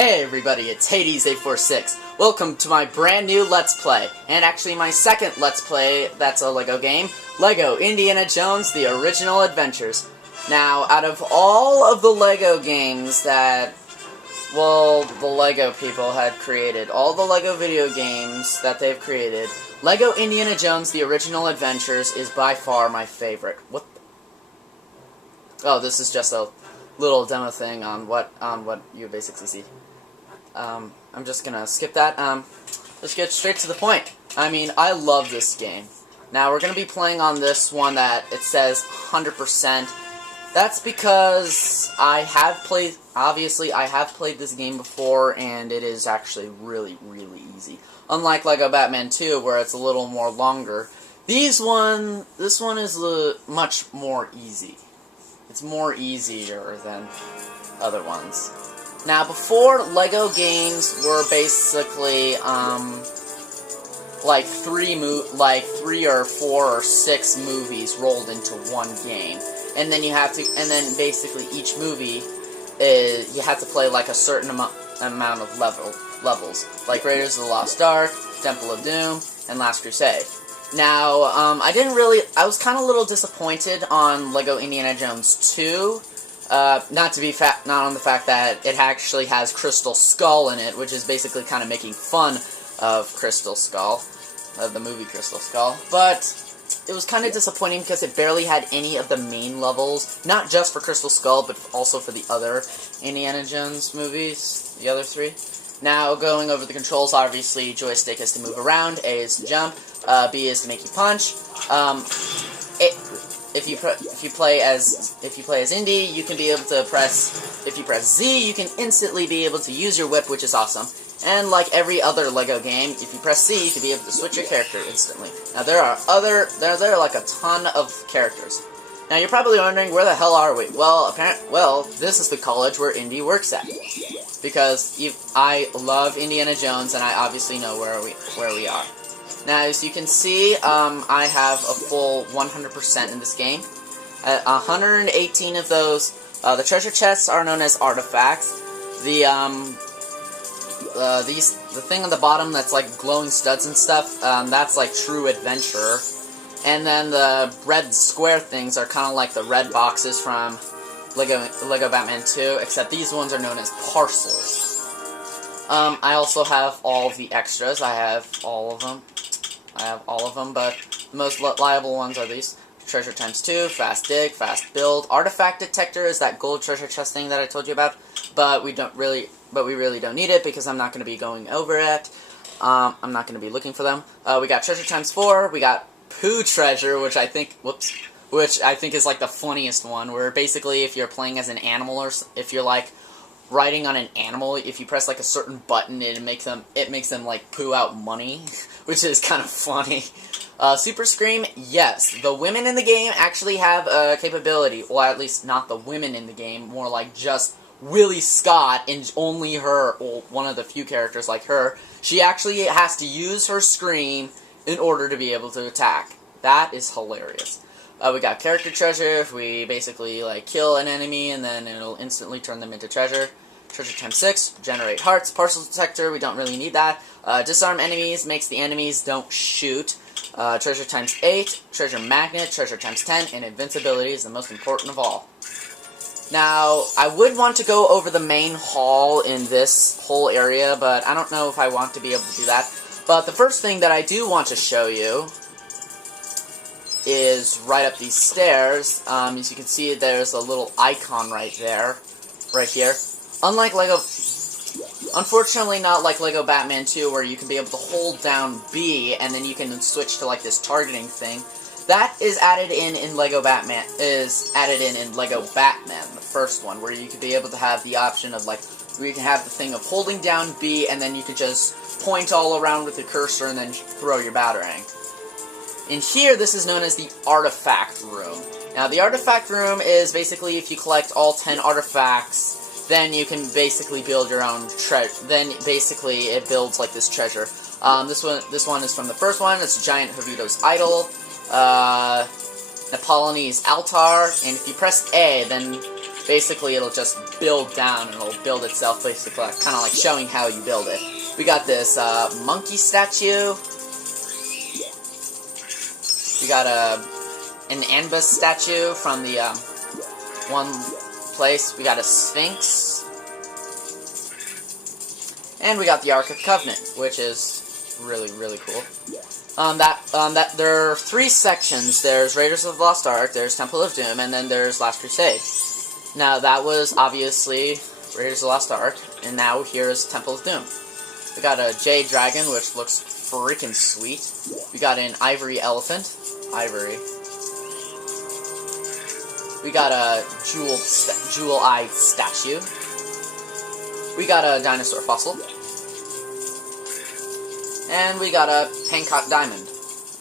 Hey everybody, it's Hades846. Welcome to my brand new Let's Play, and actually my second Let's Play that's a LEGO game, LEGO Indiana Jones The Original Adventures. Now, out of all of the LEGO games that, well, the LEGO people had created, all the LEGO video games that they've created, LEGO Indiana Jones The Original Adventures is by far my favorite. What the? Oh, this is just a little demo thing on what you basically see. I'm just gonna skip that. Let's get straight to the point. I mean, I love this game. Now, we're gonna be playing on this one that it says 100%. That's because I have played, obviously, I have played this game before, and it is actually really, really easy. Unlike LEGO Batman 2, where it's a little more longer. This one is much more easy. It's more easier than other ones. Now, before, LEGO games were basically, like three or four or six movies rolled into one game. And then then basically each movie, you have to play like a certain amount of levels. Like Raiders of the Lost Ark, Temple of Doom, and Last Crusade. Now, I was kind of a little disappointed on LEGO Indiana Jones 2. Not on the fact that it actually has Crystal Skull in it, which is basically kind of making fun of Crystal Skull, of the movie Crystal Skull. But it was kind of disappointing because it barely had any of the main levels, not just for Crystal Skull, but also for the other Indiana Jones movies, the other three. Now, going over the controls, obviously, joystick is to move around, A is to jump, B is to make you punch. If you play as Indy, you can be able to press. If you press Z, you can instantly be able to use your whip, which is awesome. And like every other LEGO game, if you press C, you can be able to switch your character instantly. Now there are like a ton of characters. Now you're probably wondering, where the hell are we? Well, this is the college where Indy works at. Because I love Indiana Jones, and I obviously know where we are. Now, as you can see, I have a full 100% in this game. 118 of those. The treasure chests are known as artifacts. The thing on the bottom that's like glowing studs and stuff, that's like true adventure. And then the red square things are kind of like the red boxes from LEGO Batman 2, except these ones are known as parcels. I also have all of the extras. I have all of them, but the most reliable ones are these. Treasure times 2, fast dig, fast build. Artifact detector is that gold treasure chest thing that I told you about, but we really don't need it because I'm not going to be going over it. I'm not going to be looking for them. We got treasure times 4. We got poo treasure, which I think is like the funniest one, where basically if you're playing as an animal, or if you're like riding on an animal, if you press like a certain button, it makes them like poo out money, which is kind of funny. Super Scream, yes, the women in the game actually have a capability, or at least not the women in the game, more like just Willie Scott and only her, or one of the few characters like her. She actually has to use her scream in order to be able to attack. That is hilarious. We got character treasure. If we basically like kill an enemy, and then it'll instantly turn them into treasure. Treasure times 6, generate hearts. Parcel detector, we don't really need that. Disarm enemies, makes the enemies don't shoot. Treasure times 8, treasure magnet, treasure times 10, and invincibility is the most important of all. Now, I would want to go over the main hall in this whole area, but I don't know if I want to be able to do that. But the first thing that I do want to show you is right up these stairs. As you can see, there's a little icon right there, right here. Unfortunately not like LEGO Batman 2, where you can be able to hold down B, and then you can switch to like this targeting thing. That is added in LEGO Batman, LEGO Batman, the first one, where you could be able to have the option of like, where you can have the thing of holding down B, and then you could just point all around with the cursor and then throw your batarang. In here, this is known as the Artifact Room. Now, the Artifact Room is basically if you collect all 10 artifacts, then you can basically build your own treasure. Then, basically, it builds like this treasure. This one is from the first one. It's Giant Jovito's Idol, Napoleon's Altar, and if you press A, then basically it'll just build down and it'll build itself, basically, kind of like showing how you build it. We got this monkey statue. We got an Anubis statue from the one place. We got a Sphinx. And we got the Ark of Covenant, which is really, really cool. There are 3 sections. There's Raiders of the Lost Ark, there's Temple of Doom, and then there's Last Crusade. Now, that was obviously Raiders of the Lost Ark, and now here's Temple of Doom. We got a Jade Dragon, which looks freaking sweet. We got an Ivory Elephant. Ivory. We got a jewel-eyed statue. We got a dinosaur fossil. And we got a Pankot diamond.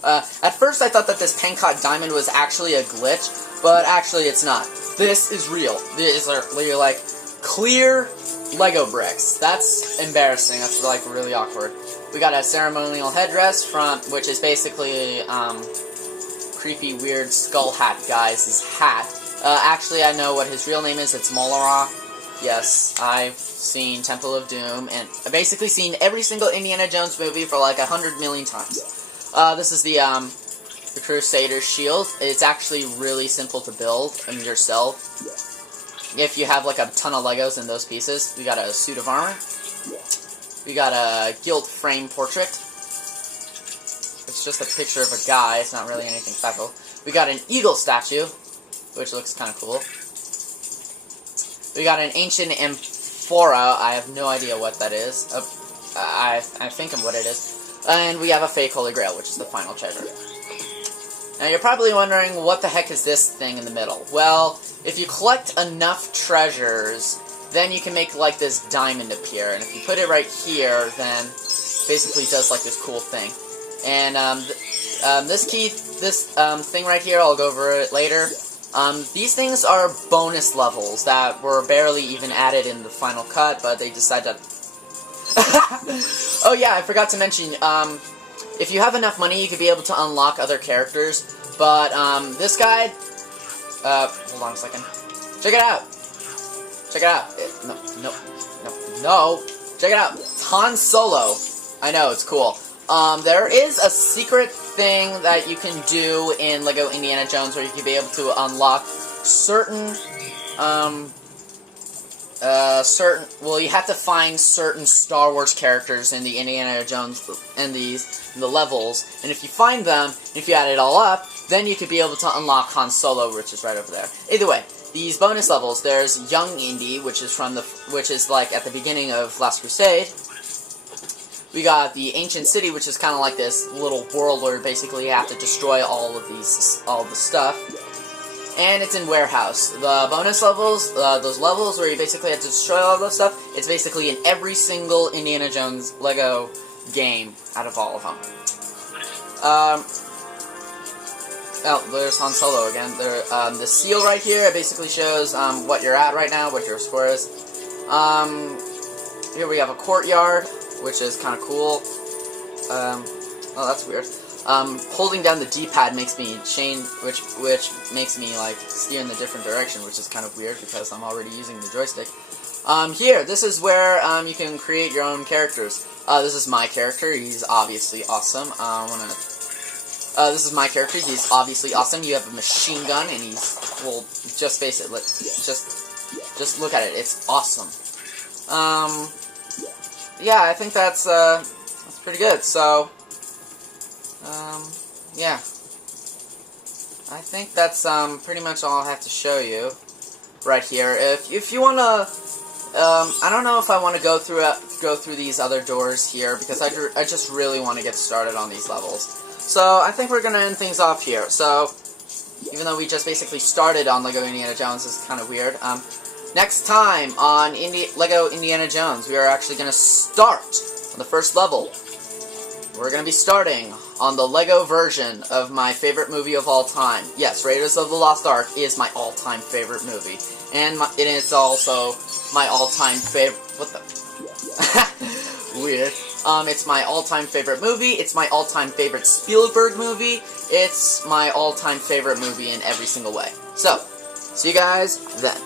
At first I thought that this Pankot diamond was actually a glitch, but actually it's not. This is real. These are like clear Lego bricks. That's embarrassing. That's like really awkward. We got a ceremonial headdress which is basically creepy weird skull hat guy's hat. Actually I know what his real name is. It's Molora. Yes, I've seen Temple of Doom, and I've basically seen every single Indiana Jones movie for like 100 million times. This is the Crusader shield. It's actually really simple to build yourself. If you have like a ton of Legos in those pieces. We got a suit of armor. We got a gilt frame portrait. It's just a picture of a guy. It's not really anything special. We got an eagle statue, which looks kind of cool. We got an ancient AMPHORA. I have no idea what that is. I think of what it is. And we have a fake Holy Grail, which is the final treasure. Now you're probably wondering, what the heck is this thing in the middle? Well, if you collect enough treasures, then you can make like this diamond appear. And if you put it right here, then basically does like this cool thing. And this thing right here, I'll go over it later. These things are bonus levels that were barely even added in the final cut, but they decided to... Oh yeah, I forgot to mention, if you have enough money, you could be able to unlock other characters, but, this guy... hold on a second. Check it out! Check it out! No! Check it out! It's Han Solo! I know, it's cool. There is a secret thing that you can do in LEGO Indiana Jones where you can be able to unlock certain, well, you have to find certain Star Wars characters in the Indiana Jones, in the levels, and if you find them, if you add it all up, then you could be able to unlock Han Solo, which is right over there. Either way, these bonus levels, there's Young Indy, which is like at the beginning of Last Crusade. We got the Ancient City, which is kind of like this little world where basically you have to destroy all the stuff. And it's in Warehouse. The bonus levels, those levels where you basically have to destroy all the stuff, it's basically in every single Indiana Jones LEGO game out of all of them. Oh, there's Han Solo again. The seal right here, it basically shows what you're at right now, what your score is. Here we have a courtyard, which is kind of cool. Oh, that's weird. Holding down the D-pad makes me change, which makes me like steer in the different direction, which is kind of weird because I'm already using the joystick. Here, this is where you can create your own characters. This is my character. He's obviously awesome. This is my character. He's obviously awesome. You have a machine gun, and he's, well, just face it. Just look at it. It's awesome. Yeah, I think that's pretty good. So, yeah. I think that's pretty much all I have to show you right here. If you wanna, I don't know if I want to go through these other doors here because I just really want to get started on these levels. So I think we're gonna end things off here. So, even though we just basically started on LEGO Indiana Jones, this is kind of weird. Next time on LEGO Indiana Jones, we are actually going to start on the first level. We're going to be starting on the LEGO version of my favorite movie of all time. Yes, Raiders of the Lost Ark is my all-time favorite movie. And it's also my all-time favorite... What the... Weird. It's my all-time favorite movie. It's my all-time favorite Spielberg movie. It's my all-time favorite movie in every single way. So, see you guys then.